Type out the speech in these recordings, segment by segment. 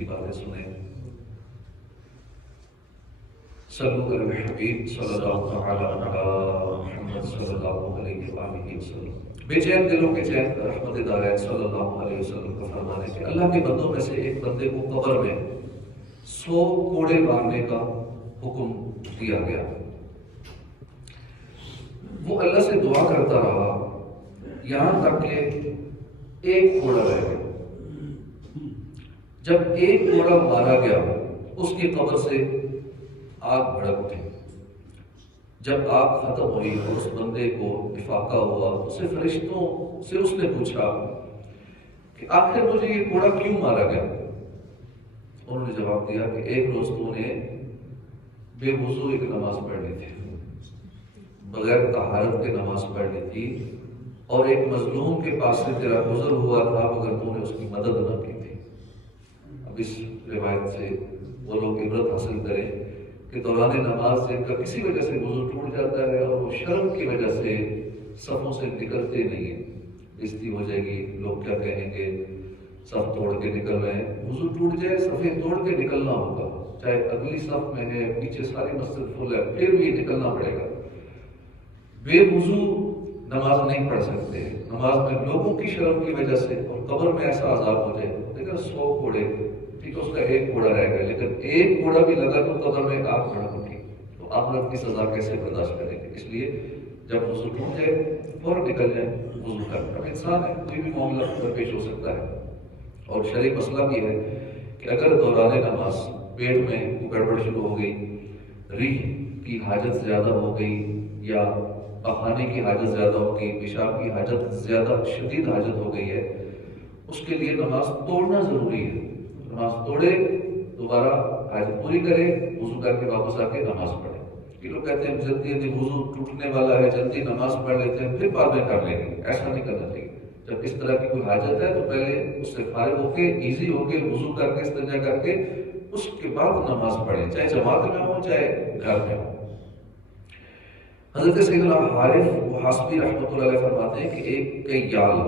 کی باتیں سنیں. صلو علی الحبیب صلی اللہ تعالی علی محمد صلی اللہ علیہ وآلہ وسلم. بے چین دلوں کے چین رحمت دارین صلی اللہ علیہ وسلم کا فرمان ہے کہ اللہ کے بندوں میں سے ایک بندے کو قبر میں 100 کوڑے مارنے کا حکم دیا گیا. وہ اللہ سے دعا کرتا رہا یہاں تک کہ ایک کوڑا رہ گیا. جب ایک کوڑا مارا گیا اس کی قبر سے آگ بھڑک اٹھی. جب آگ ختم ہوئی اور اس بندے کو افاقہ ہوا اسے فرشتوں سے اس نے پوچھا کہ آخر مجھے یہ کوڑا کیوں مارا گیا؟ انہوں نے جواب دیا کہ ایک روز تو نے بے وضو ایک نماز پڑھ لی تھی، بغیر طہارت کے نماز پڑھ لی تھی، اور ایک مظلوم کے پاس سے تیرا گزر ہوا تھا مگر تو نے اس کی مدد نہ کی تھی. اب اس روایت سے وہ لوگ عبرت حاصل کریں کہ دوران نماز جن کا کسی وجہ سے وضو ٹوٹ جاتا ہے اور وہ شرم کی وجہ سے صفوں سے نکلتے نہیں ہیں، بےزتی ہو جائے گی، لوگ کیا کہیں گے، صف توڑ کے نکل رہے ہیں. وضو ٹوٹ جائے صفیں توڑ کے نکلنا ہوگا، چاہے اگلی صف میں ہے، پیچھے ساری مسجد فل ہے، پھر بھی نکلنا پڑے گا. بے وضو نماز نہیں پڑھ سکتے. نماز میں لوگوں کی شرم کی وجہ سے اور قبر میں ایسا عذاب ہو جائے. لیکن 100 کوڑے ٹھیک ہے، اس کا ایک کوڑا رہ گیا، لیکن ایک کوڑا بھی لگا تو قبر میں آگ بھڑک اٹھی، تو آخرت کی سزا کیسے برداشت کریں گے؟ اس لیے جب وضو ٹوٹ جائے فوراً نکل جائیں وضو کر. اب انسان ہے، کوئی بھی معاملہ درپیش ہو سکتا ہے. اور شرعی مسئلہ بھی ہے کہ اگر دوران نماز پیٹ میں گڑبڑ شروع ہو گئی، ریح کی حاجت زیادہ ہو گئی، یا پخانے کی حاجت زیادہ ہو گئی، پیشاب کی حاجت زیادہ شدید حاجت ہو گئی ہے، اس کے لیے نماز توڑنا ضروری ہے. نماز توڑے، دوبارہ حاجت پوری کرے، وضو کر کے واپس آ کے نماز پڑھے. یہ لوگ کہتے ہیں جلدی جلدی وضو ٹوٹنے والا ہے، جلدی نماز پڑھ لیتے ہیں پھر بعد میں کر لیں گے. ایسا نہیں کرنا چاہیے. جب اس طرح کی کوئی حاجت ہے تو پہلے اس سے فارغ ہو کے ایزی ہو کے وضو کر کے استنجا کر کے اس کے بعد نماز پڑھیں، چاہے جماعت میں ہو چاہے گھر میں ہو. حضرت سیدنا حارث وحاسبی رحمۃ اللہ علیہ فرماتے ہیں کہ ایک کیال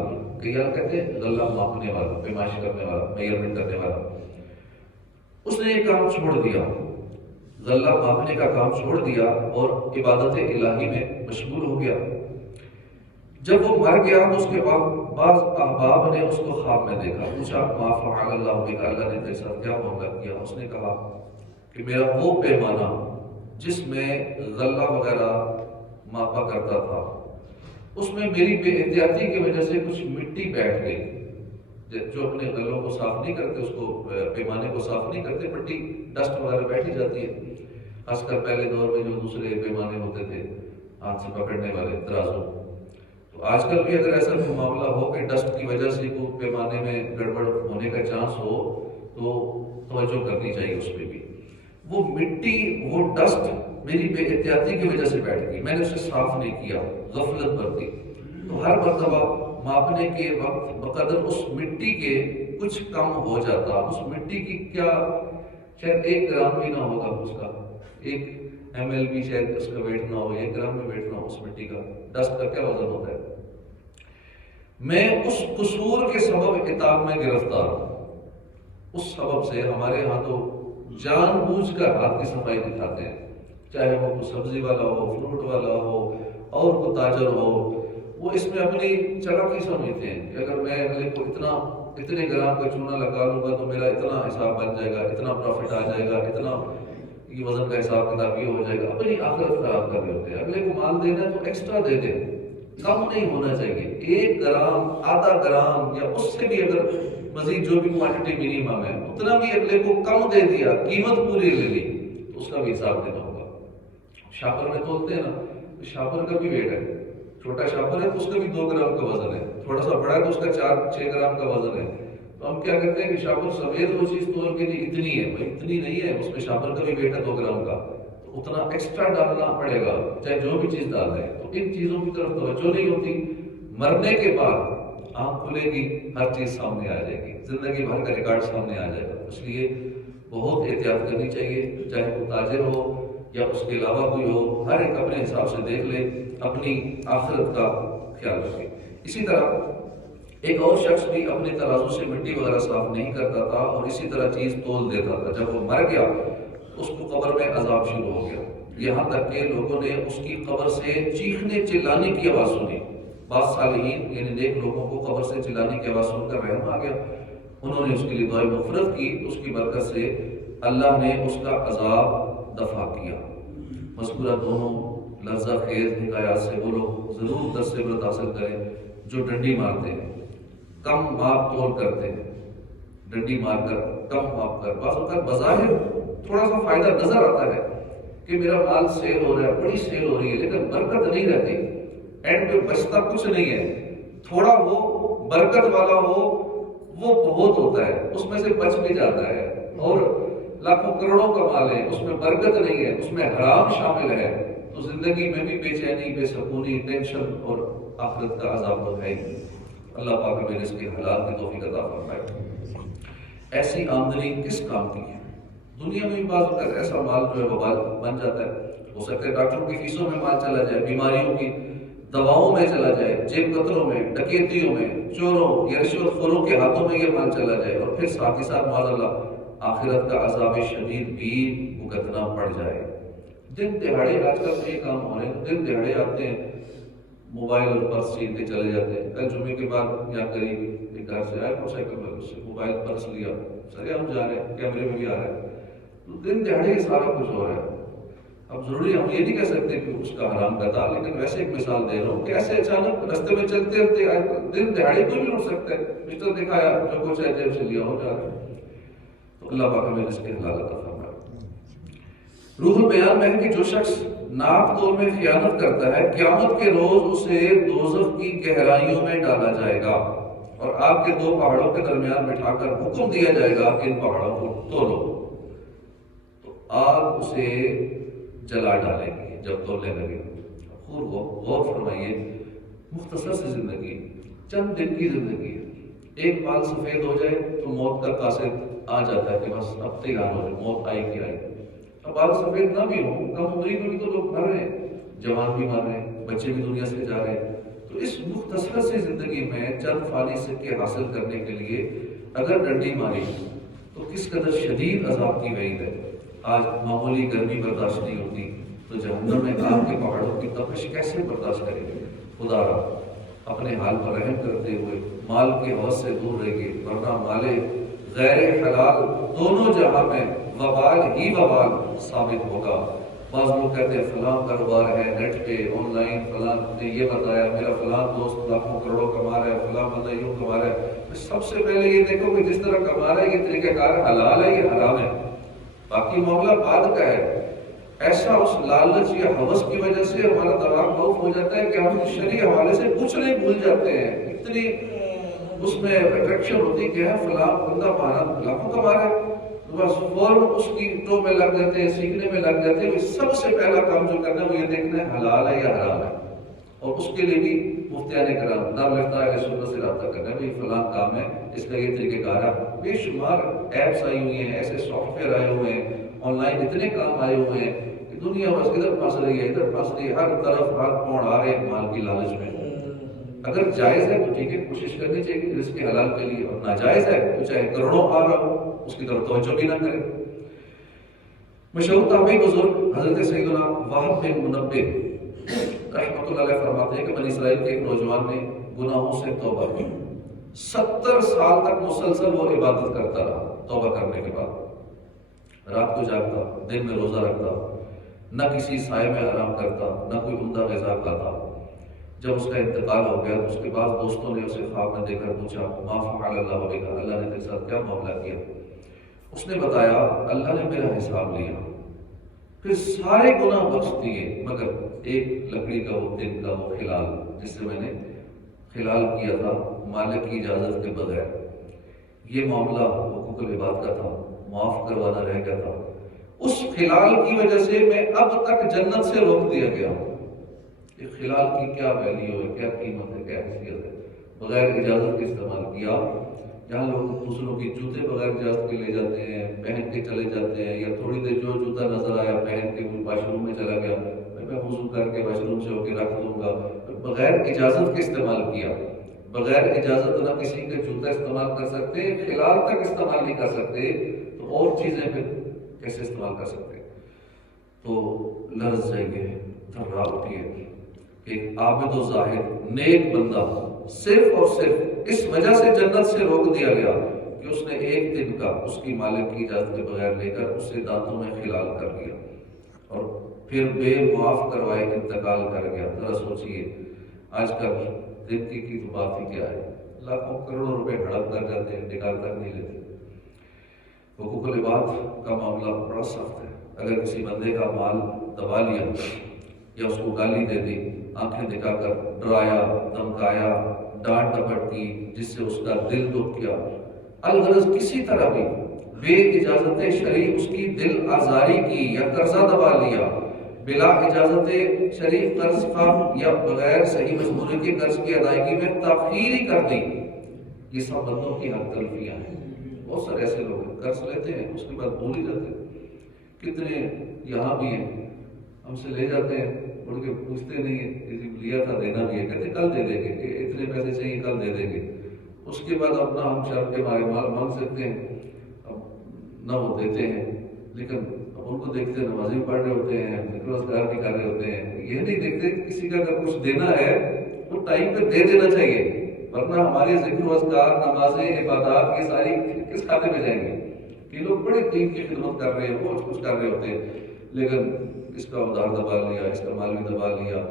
کہتے ہیں غلہ ماپنے والا، پیمائش کرنے والا، میئرمنٹ کرنے والا، اس نے یہ کام چھوڑ دیا، غلہ ماپنے کا کام چھوڑ دیا اور عبادت الہی میں مشغول ہو گیا. جب وہ مر گیا تو اس کے بعد بعض احباب نے اس کو خواب میں دیکھا. پوچھا ما فعل اللہ بک، اللہ نے تیرے ساتھ کیا معاملہ کیا؟ اس نے کہا کہ میرا وہ پیمانہ جس میں غلہ وغیرہ ماپا کرتا تھا، اس میں میری بے احتیاطی کی وجہ سے کچھ مٹی بیٹھ گئی. جو اپنے غلوں کو صاف نہیں کرتے، اس کو پیمانے کو صاف نہیں کرتے، مٹی ڈسٹ وغیرہ بیٹھی جاتی ہے. خاص کر پہلے دور میں جو دوسرے پیمانے ہوتے تھے ہاتھ سے پکڑنے والے ترازو، تو آج کل بھی اگر ایسا کوئی معاملہ ہو کہ ڈسٹ کی وجہ سے کوئی پیمانے میں گڑبڑ ہونے کا چانس ہو تو توجہ کرنی چاہیے اس پہ بھی. وہ مٹی، وہ ڈسٹ میری بے احتیاطی کی وجہ سے بیٹھ گئی، میں نے اسے صاف نہیں کیا، غفلت برتی. تو ہر مرتبہ ماپنے کے وقت بقدر اس مٹی کے کچھ کم ہو جاتا. اس مٹی کی کیا شاید 1 گرام بھی نہ ہوگا، اس کا 1 ml بھی شاید اس کا ویٹ نہ ہو، 1 گرام میں ویٹ نہ ہو اس مٹی کا. ڈسٹ کا کیا وزن ہوتا ہے؟ میں اس قصور کے سبب عتاب میں گرفتار ہوں. اس سبب سے ہمارے ہاں تو جان بوجھ کر ہاتھ کی صفائی دکھاتے ہیں، چاہے وہ کوئی سبزی والا ہو، فروٹ والا ہو، اور کوئی تاجر ہو. وہ اس میں اپنی چلاکی سمجھتے ہیں کہ اگر میں اگلے کو اتنے گرام کا چونا لگا لوں گا تو میرا اتنا حساب بن جائے گا، اتنا پروفٹ آ جائے گا، اتنا یہ وزن کا حساب کتاب یہ ہو جائے گا. اپنی آخرت خراب کر رہے ہوتے ہیں. اگلے کو مال دینا ہے تو ایکسٹرا دے دیں، کم نہیں ہونا چاہیے. 1 گرام، آدھا گرام یا اس سے بھی اگر مزید جو بھی کوانٹٹی منیمم ہے اتنا بھی اگلے کو کم دے دیا، قیمت پوری لے لی، تو اس کا بھی حساب دینا ہوگا. شاپر میں تولتے ہیں نا، شاپر کا بھی ویٹ ہے. چھوٹا شاپر ہے تو اس کا بھی 2 گرام کا وزن ہے، تھوڑا سا بڑا ہے تو اس کا 4-6 گرام کا وزن ہے. تو ہم کیا کرتے ہیں کہ شاپر سفید وہ چیز تول کے لیے اتنی ہے، بھائی اتنی نہیں ہے، اس میں شاپر کا بھی ویٹ ہے 2 گرام کا، تو اتنا ایکسٹرا ڈالنا پڑے گا چاہے جو بھی چیز ڈال دیں. تو ان چیزوں کی طرف توجہ نہیں ہوتی. مرنے کے بعد آنکھ کھلے گی، ہر چیز سامنے آ جائے گی، زندگی بھر کا ریکارڈ سامنے آ جائے گا. اس لیے بہت احتیاط کرنی چاہیے، چاہے وہ تاجر ہو یا اس کے علاوہ کوئی ہو، ہر ایک اپنے حساب سے دیکھ لے، اپنی آخرت کا خیال رکھے. اسی طرح ایک اور شخص بھی اپنے ترازو سے مٹی وغیرہ صاف نہیں کرتا تھا اور اسی طرح چیز تول دیتا تھا. جب وہ مر گیا اس کو قبر میں عذاب شروع ہو گیا، یہاں تک کہ لوگوں نے اس کی قبر سے چیخنے چلانے کی آواز سنی. بعض صالحین یعنی نیک لوگوں کو قبر سے چلانے کی آواز سن کر رحم آ گیا. انہوں نے اس کے لیے دعائے مغفرت کی، اس کی برکت سے اللہ نے اس کا عذاب دفع کیا. مذکورہ دونوں لرزہ خیز حکایات سے وہ لوگ ضرور درس عبرت حاصل کریں جو ڈنڈی مارتے ہیں، کم ماپ تول کرتے ہیں. ڈنڈی مار کر کم ماپ کر بعض اوقات بظاہر تھوڑا سا فائدہ نظر آتا ہے کہ میرا مال سیل ہو رہا ہے، بڑی سیل ہو رہی ہے، لیکن برکت نہیں رہتی. اینڈ پہ بچتا کچھ نہیں ہے. تھوڑا وہ برکت والا ہو وہ بہت ہوتا ہے، اس میں سے بچ بھی جاتا ہے. اور لاکھوں کروڑوں کا مال ہے، اس میں برکت نہیں ہے، اس میں حرام شامل ہے، تو زندگی میں بھی بے چینی، بے سکونی، ٹینشن اور آخرت کا عذاب تو ہے ہی. اللہ پاک ہمیں رزق حلال کی توفیق عطا فرمائے. ایسی آمدنی کس کام کی ہے؟ دنیا میں بھی بعض اوقات ایسا مال جو ہے وبال بن جاتا ہے. ہو سکتا ہے ڈاکٹروں کی فیسوں میں مال چلا جائے، بیماریوں کی دواؤں میں چلا جائے، جیب کتروں میں، ڈکیتیوں میں، چوروں یا رشوت خوروں کے ہاتھوں میں یہ مال چلا جائے، اور پھر ساتھ ہی ساتھ معاذ اللہ آخرت کا عذاب شدید بھی بھگتنا پڑ جائے. دن دہاڑے آج کل یہ کام ہو رہے ہیں، دن دہاڑے آتے ہیں موبائل اور پرس چھین کے چلے جاتے ہیں. کل جمعے کے بعد یا قریب ایک گھر سے آئے موٹر سائیکل پر، اس سے موبائل پرس لیا، سر ہم جا رہے ہیں، کیمرے میں بھی آ رہے ہیں. تو دن دہاڑے یہ سارا کچھ ہو رہا ہے. اب ضروری ہم یہ نہیں کہہ سکتے کہ اس کا حرام کا تھا، لیکن ویسے ایک مثال دے رہا ہوں کہ ایسے اچانک رستے میں چلتے رہتے دن دہاڑے کوئی بھی اٹھ سکتا ہے، مسٹر دکھایا جو کچھ ہے جیب سے لیا ہو جا رہا ہے. تو اللہ پاک ہمیں رزق حلال عطا فرمائے. روح البیان میں ہے کہ جو شخص ناپ تول میں خیانت کرتا ہے قیامت کے روز اسے دوزخ کی گہرائیوں میں ڈالا جائے گا اور آگ کے دو پہاڑوں کے درمیان بٹھا کر حکم دیا جائے گا کہ ان پہاڑوں کو تولو. تو آگ اسے جلا ڈالے گی جب تولنے لگے. خوب غور فرمائیے، مختصر سی زندگی، چند دن کی زندگی ہے. ایک بال سفید ہو جائے تو موت کا قاصد آ جاتا ہے کہ بس اب تیار ہو جائے، موت آئی کہ آئی. اب بال سفید نہ بھی ہوں، کم عمری میں بھی تو لوگ مر رہے ہیں، جوان بھی مر رہے ہیں، بچے بھی دنیا سے جا رہے ہیں. تو اس مختصر سی زندگی میں چند فانی سکے حاصل کرنے کے لیے اگر ڈنڈی ماری تو کس قدر شدید عذاب کی وعید ہے. آج معمولی گرمی برداشت نہیں ہوتی تو جہنم میں آگ کے پہاڑوں کی تپش کیسے برداشت کریں گے. خدا را اپنے حال پر رحم کرتے ہوئے مال کے حوث سے دور رہیے، ورنہ مالے غیر حلال دونوں جہاں میں وبال ہی وبال ثابت ہوگا. بعض لوگ کہتے ہیں فلاں کاروبار ہے نیٹ پہ آن لائن، فلاں نے یہ بتایا، میرا فلاں دوست لاکھوں کروڑوں کما رہا ہے، فلاں بندہ یوں کما رہا ہے. سب سے پہلے یہ دیکھو کہ جس طرح کما رہا ہے یہ طریقہ کار حلال ہے یا حرام ہے، باقی معاملہ بعد کا ہے. ایسا اس لالچ یا ہوس کی وجہ سے ہمارا دماغ بہت ہو جاتا ہے کہ ہم شرعی حوالے سے کچھ نہیں بھول جاتے ہیں. اتنی اس میں اٹریکشن ہوتی کہ ہے فلاں بندہ مارا لاکھوں کما رہا ہے، بس فوراً اس کی ٹو میں لگ جاتے ہیں، سیکھنے میں لگ جاتے ہیں. سب سے پہلا کام جو کرنا ہے وہ یہ دیکھنا ہے حلال ہے یا حرام ہے. اور اس کے لیے بھی مفتیان کرام نام لکھتا ہے سنت سے رابطہ کرنا ہے، بھائی فلاں کام ہے، اس کا یہ طریقہ کار ہے. بے شمار ایپس آئی ہوئی ہیں، ایسے سافٹ ویئر آئے ہوئے ہیں، آن لائن اتنے کام آئے ہوئے ہیں کہ دنیا بس ادھر پھنس رہی ہے ادھر پھنس رہی ہے، ہر طرف ہر پوڑ آ رہے ہیں مال کی لالچ میں. اگر جائز ہے تو ٹھیک ہے، کوشش کرنی چاہیے کہ رزق حلال کے لیے، اور ناجائز ہے تو چاہے کروڑوں آ رہا ہو اس کی طرف توجہ بھی نہ کرے. مشہور تابعی بزرگ حضرت سیدنا وہب بن منبہ رحمۃ اللہ علیہ فرماتے ہیں کہ بنی اسرائیل کے ایک نوجوان نے گناہوں سے توبہ کی. 70 سال تک مسلسل وہ عبادت کرتا رہا. توبہ کرنے کے بعد رات کو جاگتا، دن میں روزہ رکھتا، نہ کسی سائے میں آرام کرتا، نہ کوئی عمدہ غذا کھاتا. جب اس کا انتقال ہو گیا تو اس کے بعد دوستوں نے اسے خواب میں دیکھ کر پوچھا ما فعل اللہ بک، اللہ نے تیرے ساتھ کیا معاملہ کیا؟ اس نے بتایا اللہ نے میرا حساب لیا، پھر سارے گناہ بخش دیے مگر ایک لکڑی کا وہ دن کا وہ خلال جس سے میں نے خلال کیا تھا مالک کی اجازت کے بغیر. یہ معاملہ حقوق العباد کا تھا، معاف کروانا رہ گیا تھا. اس خلال کی وجہ سے میں اب تک جنت سے روک دیا گیا ہوں. یہ خلال کی کیا ویلیو ہے، کیا قیمت ہے، کیا حیثیت ہے. بغیر اجازت کے استعمال کیا. جہاں لوگ دوسروں کی جوتے بغیر اجازت کے لے جاتے ہیں، پہن کے چلے جاتے ہیں، یا تھوڑی دیر جو جوتا نظر آیا پہن کے واش روم میں چلا گیا، میں وضو کر کے واش روم سے ہو کے رکھ دوں گا، بغیر اجازت کے استعمال کیا. بغیر اجازت نہ کسی کا جوتا استعمال کر سکتے، خلال تک استعمال نہیں کر سکتے، تو اور چیزیں پھر کیسے استعمال کر سکتے؟ تو لرز جائیں گے، تھرا اٹھیے کہ عابد و زاہد نیک بندہ صرف اور صرف اس وجہ سے جنت سے روک دیا گیا کہ اس نے ایک دن کا اس کی مالک کی اجازت کے بغیر لے کر اسے دانتوں میں خلال کر لیا اور پھر بے معاف کروائے انتقال کر گیا۔ ذرا سوچئے آج کل زندگی کی تو بات ہی کیا ہے، لاکھوں کروڑوں روپے ہڑپ کر جاتے ہیں، نکال کر نہیں لیتے۔ حقوق العباد کا معاملہ بڑا سخت ہے۔ اگر کسی بندے کا مال دبا لیا یا اس کو گالی دے دی، آنکھیں دکھا کر ڈرایا، دھمکایا، ڈانٹ ڈپٹ کی جس سے اس کا دل دکھ کیا، الغرض کسی طرح بھی بے اجازت شرعی اس کی دل آزاری کی یا قرضہ دبا لیا، بلا اجازت شرعی قرض خواہ یا بغیر صحیح مضمون کے قرض کی ادائیگی میں تاخیر ہی کر دی، یہ سب بندوں کی حق تلفیاں ہیں۔ بہت سارے ایسے لوگ ہیں قرض لیتے ہیں اس کے بعد بھول ہی جاتے ہیں۔ کتنے یہاں بھی ہیں ہم سے لے جاتے ہیں، اڑ کے پوچھتے نہیں ہیں لیا تھا دینا بھی ہے، کہتے کل دے دیں گے، کہ اتنے پیسے چاہیے کل دے دیں گے۔ اس کے بعد اپنا ہم شرط کے مارے مال مانگ سکتے ہیں، اب نہ وہ دیتے ہیں، لیکن اب ان کو دیکھتے ہیں نمازی پڑھ رہے ہوتے ہیں، روزگار بھی کر رہے ہوتے ہیں، یہ نہیں دیکھتے کسی کا اگر کچھ دینا ہے وہ ٹائم پہ دے دینا چاہیے، ورنہ ہمارے ذکر و اذکار، نمازیں، عبادات یہ ساری کس کھاتے میں جائیں گے؟ کہ لوگ بڑے دین کی خدمت کر رہے ہیں، بہت کچھ کر رہے ہوتے ہیں، لیکن اس کا ادھار دبا لیا، اس کا مال بھی دبا لیا،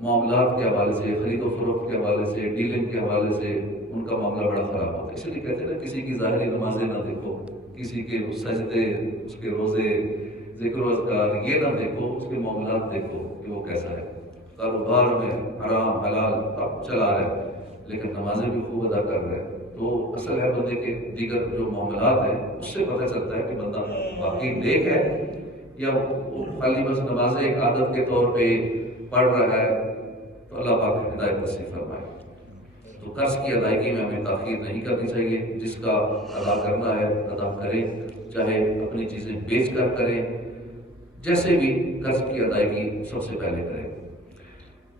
معاملات کے حوالے سے، خرید و فروخت کے حوالے سے، ڈیلنگ کے حوالے سے ان کا معاملہ بڑا خراب ہوتا ہے۔ اس لیے کہتے ہیں نا کسی کی ظاہری نمازیں نہ دیکھو، کسی کے سجدے، اس کے روزے، ذکر و اذکار یہ نہ دیکھو، اس کے معاملات دیکھو کہ وہ کیسا ہے۔ کاروبار میں حرام حلال اب چلا رہا ہے لیکن نمازیں بھی خوب ادا کر رہے ہیں، تو اصل ہے بندے کے دیگر جو معاملات ہیں اس سے پتہ چلتا ہے کہ بندہ واقعی نیک ہے یا وہ خالی بس نمازیں ایک عادت کے طور پہ پڑھ رہا ہے۔ تو اللہ پاک ہدایت نصیب فرمائے۔ تو قرض کی ادائیگی میں ہمیں تاخیر نہیں کرنی چاہیے، جس کا ادا کرنا ہے ادا کریں، چاہے اپنی چیزیں بیچ کر کریں، جیسے بھی قرض کی ادائیگی سب سے پہلے کریں۔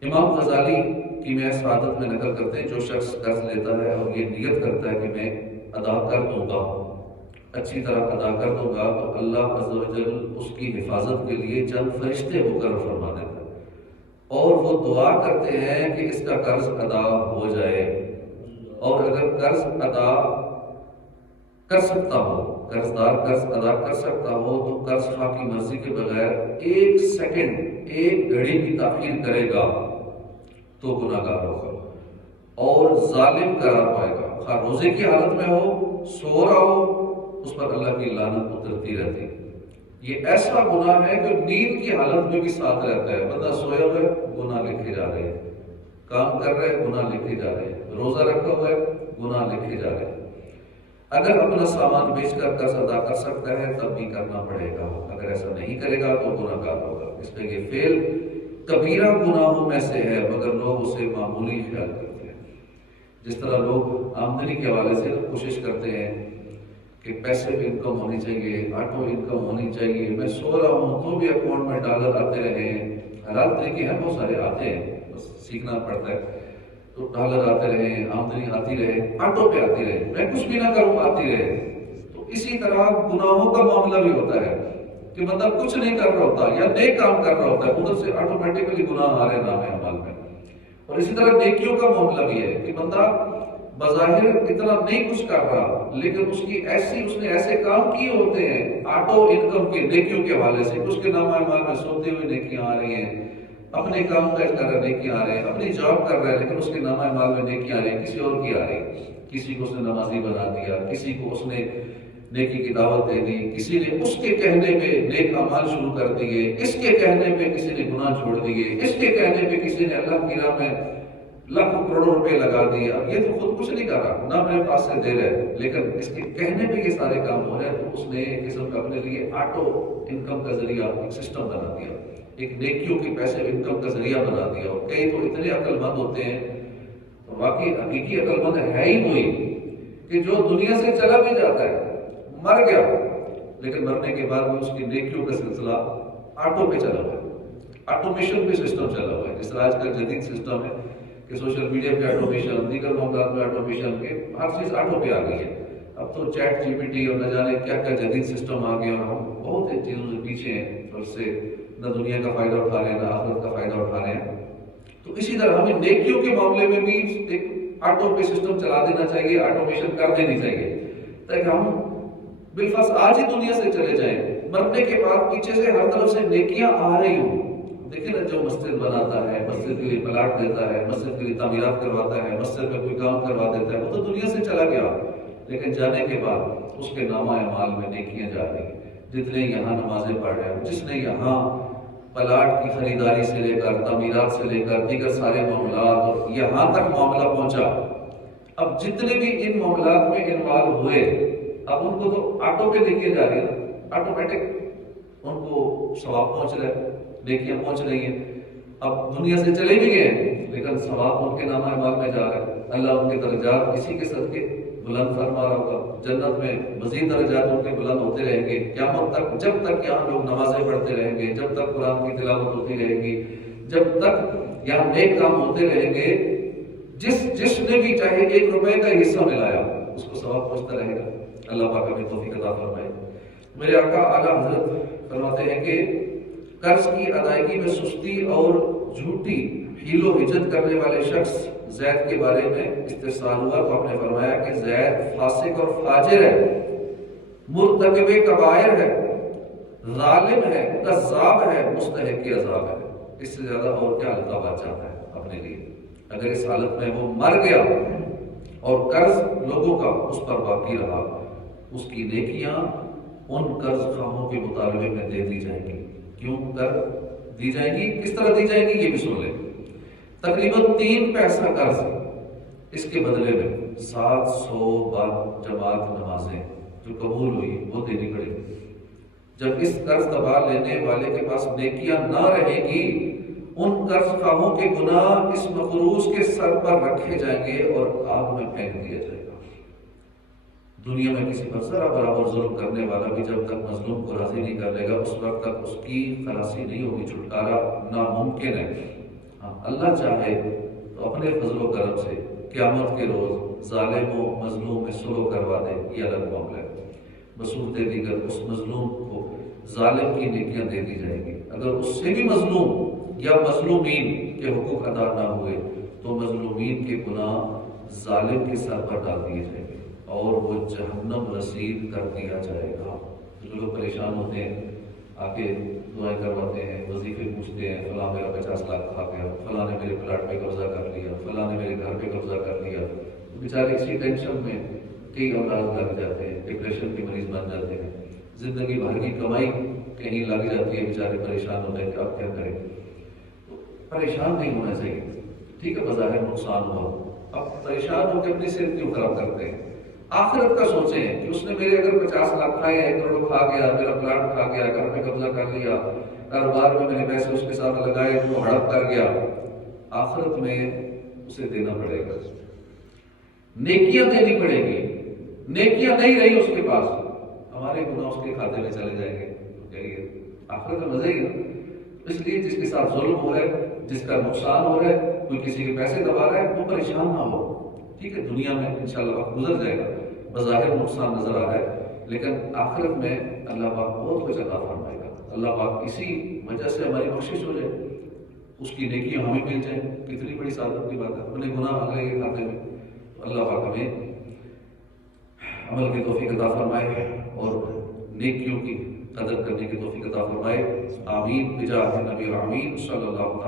امام غزالی کی میں سعادت میں نقل کرتے ہیں جو شخص قرض لیتا ہے اور یہ نیت کرتا ہے کہ میں ادا کر دوں گا، اچھی طرح ادا کر دوں گا، تو اللہ عز و جل اس کی حفاظت کے لیے چند فرشتے مقرر فرما دیتا ہے اور وہ دعا کرتے ہیں کہ اس کا قرض ادا ہو جائے۔ اور اگر قرض ادا کر سکتا ہو، قرضدار قرض ادا کر سکتا ہو، تو قرض خواہ کی مرضی کے بغیر ایک سیکنڈ، ایک گھڑی بھی تاخیر کرے گا تو گناہ گار ہوگا اور ظالم قرار پائے گا، خواہ روزے کی حالت میں ہو، سو رہا ہو، اس پر اللہ کی لعنت اترتی رہتی ہے۔ یہ ایسا گناہ ہے کہ نیند کی حالت میں بھی ساتھ رہتا ہے، بندہ سویا ہوا ہے گناہ لکھے جا رہے ہیں، کام کر رہے ہیں گناہ لکھے جا رہے ہیں، روزہ رکھا ہوا ہے گناہ لکھے جا رہے ہیں۔ اگر اپنا سامان بیچ کر قرض ادا کر سکتا ہے تب بھی کرنا پڑے گا، اگر ایسا نہیں کرے گا تو گناہ گار ہوگا۔ اس میں یہ فعل کبیرہ گناہوں میں سے ہے مگر لوگ اسے معمولی خیال کرتے ہیں۔ جس طرح لوگ آمدنی کے حوالے سے کوشش کرتے ہیں کہ پیسے بھی انکم ہونی چاہیے، آٹو انکم ہونی چاہیے، میں سو رہا ہوں تو بھی اکاؤنٹ میں ڈالر آتے رہیں، حلال طریقے ہیں بہت سارے آتے ہیں، بس سیکھنا پڑتا ہے، تو ڈالر آتے رہیں، آمدنی آتی رہے، آٹو پہ آتی رہے، میں کچھ بھی نہ کروں آتی رہے۔ تو اسی طرح گناہوں کا معاملہ بھی ہوتا ہے کہ بندہ کچھ نہیں کر رہا ہوتا یا نیک کام کر رہا ہوتا ہے، ادھر سے آٹومیٹکلی گناہ آ رہے نام اعمال میں۔ اور اسی طرح نیکیوں کا معاملہ بھی ہے کہ بندہ بظاہر اتنا نہیں کچھ کر رہا لیکن اس نے ایسے کام کیے ہوتے ہیں آٹو انکم کے نیکیوں کے حوالے سے، اس کے نام اعمال میں سوتے ہوئے نیکیاں آ رہی ہیں، اپنے کام کاج کر رہے نیکیاں آ رہے ہیں، اپنی جاب کر رہے ہیں لیکن اس کے نام اعمال میں نیکیاں آ رہی ہیں، کسی اور کی آ رہی، کسی کو اس نے نمازی بنا دیا، کسی کو اس نے نیکی کی دعوت دے دی، کسی نے اس کے کہنے پہ نیک اعمال شروع کر دیے، اس کے کہنے پہ کسی نے گناہ چھوڑ دیے، اس کے کہنے پہ کسی نے اللہ کی راہ میں لاکھوں کروڑوں روپے لگا دیے۔ اب یہ تو خود کچھ نہیں کر رہا، نہ میرے پاس سے دے رہے لیکن اس کے کہنے پہ یہ سارے کام ہو رہے ہیں، تو اس نے ایک قسم کا اپنے لیے آٹو انکم کا ذریعہ ایک سسٹم بنا دیا، ایک نیکیوں کی پیسے انکم کا ذریعہ بنا دیا۔ اور کئی تو اتنے عقل مند ہوتے ہیں، واقعی حقیقی عقل مند ہے ہی وہی کہ جو دنیا سے چلا بھی جاتا ہے، مر گیا لیکن مرنے کے بعد بھی اس کی نیکیوں کا سلسلہ آٹو پہ چلا ہوا ہے، آٹومیشن پہ سسٹم چلا ہوا ہے۔ جس طرح آج کل جدید سسٹم ہے کہ سوشل میڈیا پہ آٹومیشن، دیگر معاملات میں آٹومیشن، کے ہر چیز آٹو پہ آ گئی ہے. اب تو چیٹ جی پی ٹی اور نہ جانے کیا کیا جدید سسٹم آ گیا، اور ہم بہت چیزوں سے پیچھے ہیں، اور اس سے نہ دنیا کا فائدہ اٹھا رہے ہیں نہ آخرت کا فائدہ اٹھا رہے ہیں. تو اسی طرح ہمیں نیکیوں کے معاملے میں بھی ایک آٹو پے سسٹم چلا دینا چاہیے، آٹومیشن کر دینی چاہیے، تاکہ ہم بالفرض آج ہی دنیا سے چلے جائیں، مرنے کے بعد پیچھے سے ہر طرف سے نیکیاں آ رہی ہوں. دیکھیں نا، جو مسجد بناتا ہے، مسجد کے لیے پلاٹ دیتا ہے، مسجد کے لیے تعمیرات کرواتا ہے، مسجد میں کوئی کام کروا دیتا ہے، وہ تو دنیا سے چلا گیا، لیکن جانے کے بعد اس کے نامہ اعمال میں نیکیاں جا رہی ہیں. جتنے یہاں نمازیں پڑھ رہے ہیں، جس نے یہاں پلاٹ کی خریداری سے لے کر تعمیرات سے لے کر دیگر سارے معاملات اور یہاں تک معاملہ پہنچا، اب جتنے بھی ان معاملات میں انوالو ہوئے، اب ان کو تو آٹو پہ دیکھیے جا رہی ہے، آٹومیٹک ان کو ثواب پہنچ رہا ہے، نیکیاں پہنچ رہی ہیں. اب دنیا سے چلے بھی گئے لیکن ثواب ان کے نامہ اعمال میں جا رہا ہے. اللہ ان کے درجات اسی کے صدقے بلند فرما رہا ہوگا. جنت میں مزید درجات ان کے بلند ہوتے رہیں گے قیامت تک، جب تک یہاں لوگ نمازیں پڑھتے رہیں گے، جب تک قرآن کی تلاوت ہوتی رہے گی، جب تک یہاں نیک کام ہوتے رہیں گے. جس نے بھی چاہے 1 روپے کا حصہ ملایا اس کو ثواب پہنچتا رہے گا. اللہ پاک ہمیں توفیق عطا فرمائے. میرے آقا اعلیٰ حضرت فرماتے ہیں کہ قرض کی ادائیگی میں سستی اور جھوٹی حیل و حجت کرنے والے شخص زید کے بارے میں استفسار ہوا تو آپ نے فرمایا کہ زید فاسق اور فاجر ہے، مرتکب کبائر ہے، ظالم ہے، کذاب ہے، مستحق عذاب ہے. اس سے زیادہ اور کیا القابات چاہتا ہے اپنے لیے؟ اگر اس حالت میں وہ مر گیا اور قرض لوگوں کا اس پر باقی رہا، اس کی نیکیاں ان قرض خواہوں کے مطالبے میں دے دی جائیں گی. کیوں کر دی جائیں گی؟ کس طرح دی جائیں گی یہ بھی سن لیں. تقریباً 3 پیسہ قرض، اس کے بدلے میں 700 جماعت نمازیں جو قبول ہوئی وہ دینی پڑے گی. جب اس قرض دبا لینے والے کے پاس نیکیاں نہ رہیں گی، ان قرض خواہوں کے گناہ اس مفروض کے سر پر رکھے جائیں گے اور آگ میں پھینک دیا جائے گا. دنیا میں کسی پر ذرا برابر ظلم کرنے والا بھی جب تک مظلوم کو راضی نہیں کر لے گا، اس وقت تک اس کی خلاصی نہیں ہوگی، چھٹکارا ناممکن ہے. ہاں، اللہ چاہے تو اپنے فضل و کرم سے قیامت کے روز ظالم و مظلوم میں صلح کروا دے، یہ الگ معاملہ ہے. بصورت دیگر اس مظلوم کو ظالم کی نیکیاں دے دی جائیں گی. اگر اس سے بھی مظلوم یا مظلومین کے حقوق ادا نہ ہوئے تو مظلومین کے گناہ ظالم کے سر پر ڈال دیے جائیں گے اور وہ جہنم رسید کر دیا جائے گا. جو لوگ پریشان ہوتے ہیں آ کے دعائیں کرواتے ہیں، وظیفے پوچھتے ہیں، فلاں میرا 50 لاکھ کھا گیا، فلاں نے میرے پلاٹ پہ قبضہ کر لیا، فلاں نے میرے گھر پہ قبضہ کر لیا، بیچارے اسی ٹینشن میں کئی امراض لگ جاتے ہیں، ڈپریشن کے مریض بن جاتے ہیں، زندگی بھر کی کمائی کہیں لگ جاتی ہے، بیچارے پریشان ہوتے ہیں کہ آپ کیا کریں. پریشان نہیں ہونا چاہیے. ٹھیک ہے، بظاہر نقصان ہوا، اب پریشان ہو کے اپنی صحت کیوں خراب کرتے ہیں؟ آخرت کا سوچیں کہ اس نے میرے اگر 50 لاکھ کھائے، 1 کروڑ کھا گیا، میرا پلاٹ کھا گیا، گھر پہ قبضہ کر لیا، کاروبار میں میں نے پیسے اس کے ساتھ لگائے تو ہڑپ کر گیا، آخرت میں اسے دینا پڑے گا، نیکیاں دینی پڑے گی. نیکیاں نہیں رہی اس کے پاس، ہمارے گناہ اس کے کھاتے میں چلے جائیں گے. آخرت میں مزے ہی نا. اس لیے جس کے ساتھ ظلم ہو رہا ہے، جس کا نقصان ہو رہا ہے، کوئی کسی کے پیسے دبا رہا ہے، وہ پریشان نہ ہو. ٹھیک ہے، دنیا میں انشاءاللہ وقت گزر جائے گا، بظاہر نقصان نظر آ رہا ہے، لیکن آخرت میں اللہ پاک بہت کچھ عطا فرمائے گا. اللہ پاک اسی وجہ سے ہماری بخشش ہو جائے، اس کی نیکیاں ہمیں مل جائیں. کتنی بڑی سعادت کی بات ہے، اپنے گناہ آ گئے کھاتے میں. اللہ پاک ہمیں عمل کی توفیق عطا فرمائے اور نیکیوں کی قدر کرنے کی توفیق عطا فرمائے. آمین بجاہ نبی الامین صلی اللہ علیہ وسلم.